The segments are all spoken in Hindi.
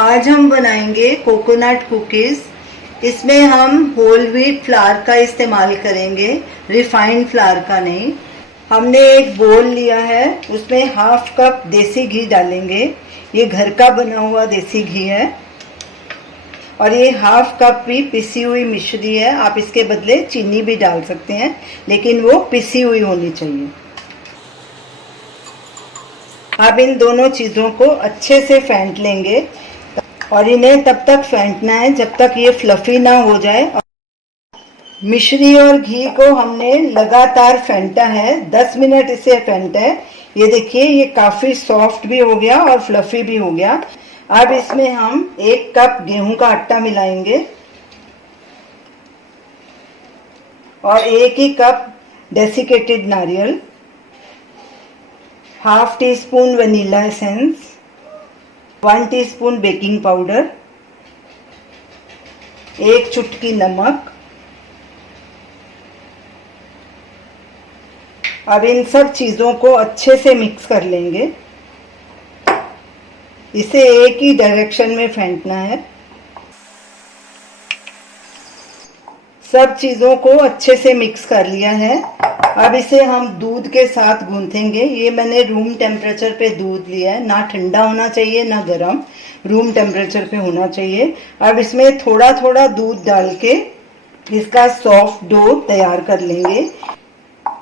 आज हम बनाएंगे कोकोनट कुकीज़। इसमें हम होल व्हीट फ्लावर का इस्तेमाल करेंगे, रिफाइंड फ्लावर का नहीं। हमने एक बोल लिया है, उसमें हाफ कप देसी घी डालेंगे। ये घर का बना हुआ देसी घी है। और ये हाफ कप भी पिसी हुई मिश्री है। आप इसके बदले चीनी भी डाल सकते हैं, लेकिन वो पिसी हुई होनी चाहिए। अब इन दोनों चीज़ों को अच्छे से फेंट लेंगे और इन्हें तब तक फेंटना है जब तक ये फ्लफी ना हो जाए। मिश्री और घी को हमने लगातार फेंटा है, 10 मिनट इसे फेंटा है। ये देखिए, ये काफ़ी सॉफ्ट भी हो गया और फ्लफी भी हो गया। अब इसमें हम 1 कप गेहूं का आटा मिलाएंगे और 1 ही कप डेसिकेटेड नारियल, half tea spoon vanilla essence, 1 teaspoon baking powder, 1 चुटकी नमक। अब इन सब चीज़ों को अच्छे से मिक्स कर लेंगे। इसे एक ही डायरेक्शन में फेंटना है। सब चीज़ों को अच्छे से मिक्स कर लिया है। अब इसे हम दूध के साथ गूंथेंगे। ये मैंने रूम टेम्परेचर पे दूध लिया है, ना ठंडा होना चाहिए ना गर्म, रूम टेम्परेचर पे होना चाहिए। अब इसमें थोड़ा थोड़ा दूध डाल के इसका सॉफ्ट डो तैयार कर लेंगे।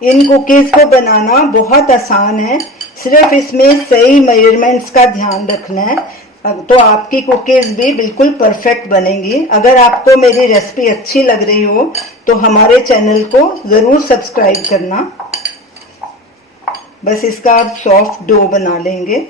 इन कुकीज़ को बनाना बहुत आसान है, सिर्फ इसमें सही मेजरमेंट्स का ध्यान रखना है, तो आपकी कुकीज़ भी बिल्कुल परफेक्ट बनेंगी। अगर आपको मेरी रेसिपी अच्छी लग रही हो तो हमारे चैनल को ज़रूर सब्सक्राइब करना। बस इसका आप सॉफ्ट डो बना लेंगे।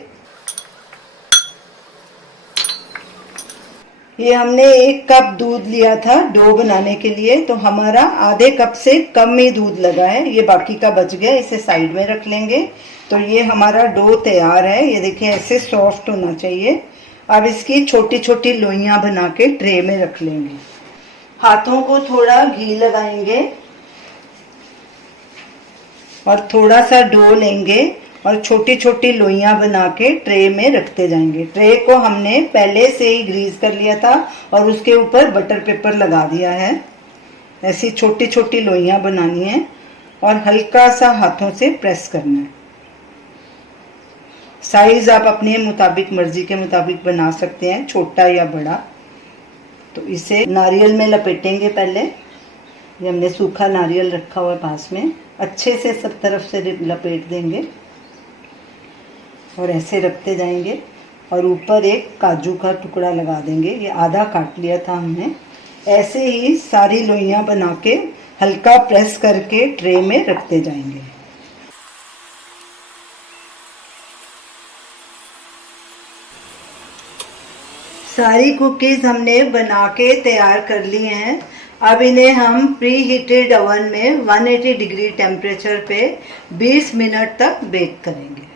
ये हमने 1 कप दूध लिया था डो बनाने के लिए, तो हमारा आधे कप से कम ही दूध लगा है। ये बाकी का बच गया, इसे साइड में रख लेंगे। तो ये हमारा डो तैयार है। ये देखिए, ऐसे सॉफ्ट होना चाहिए। अब इसकी छोटी छोटी लोइयां बना के ट्रे में रख लेंगे। हाथों को थोड़ा घी लगाएंगे और थोड़ा सा डो लेंगे और छोटी छोटी लोइयां बना के ट्रे में रखते जाएंगे। ट्रे को हमने पहले से ही ग्रीस कर लिया था और उसके ऊपर बटर पेपर लगा दिया है। ऐसी छोटी छोटी लोइयां बनानी है और हल्का सा हाथों से प्रेस करना है। साइज आप अपने मुताबिक, मर्जी के मुताबिक बना सकते हैं, छोटा या बड़ा। तो इसे नारियल में लपेटेंगे पहले। ये हमने सूखा नारियल रखा हुआ है पास में, अच्छे से सब तरफ से लपेट देंगे और ऐसे रखते जाएंगे। और ऊपर एक काजू का टुकड़ा लगा देंगे, ये आधा काट लिया था हमने। ऐसे ही सारी लोइयां बना के हल्का प्रेस करके ट्रे में रखते जाएंगे। सारी कुकीज़ हमने बना के तैयार कर ली हैं। अब इन्हें हम प्री हीटेड ओवन में 180 डिग्री टेम्परेचर पे 20 मिनट तक बेक करेंगे।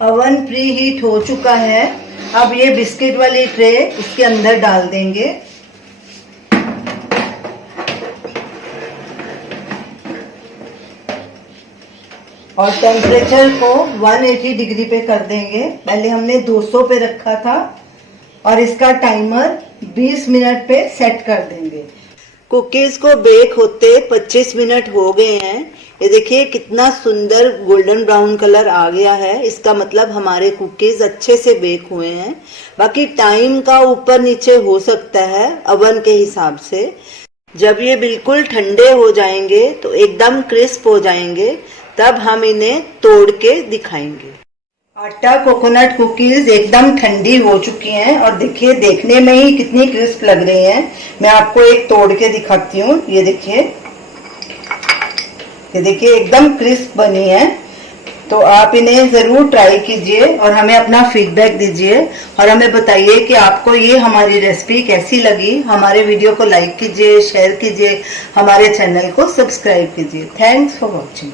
ओवन प्री हीट हो चुका है। अब ये बिस्किट वाली ट्रे इसके अंदर डाल देंगे और टेम्परेचर को 180 डिग्री पे कर देंगे। पहले हमने 200 पे रखा था और इसका टाइमर 20 मिनट पे सेट कर देंगे। कुकीज़ को बेक होते 25 मिनट हो गए हैं। ये देखिए, कितना सुंदर गोल्डन ब्राउन कलर आ गया है। इसका मतलब हमारे कुकीज़ अच्छे से बेक हुए हैं। बाकी टाइम का ऊपर नीचे हो सकता है ओवन के हिसाब से। जब ये बिल्कुल ठंडे हो जाएंगे तो एकदम क्रिस्प हो जाएंगे, तब हम इन्हें तोड़ के दिखाएंगे। आटा कोकोनट कुकीज़ एकदम ठंडी हो चुकी हैं और देखिए, देखने में ही कितनी क्रिस्प लग रही हैं। मैं आपको एक तोड़ के दिखाती हूँ। ये देखिए, एकदम क्रिस्प बनी है। तो आप इन्हें ज़रूर ट्राई कीजिए और हमें अपना फीडबैक दीजिए और हमें बताइए कि आपको ये हमारी रेसिपी कैसी लगी। हमारे वीडियो को लाइक कीजिए, शेयर कीजिए, हमारे चैनल को सब्सक्राइब कीजिए। Thanks for watching.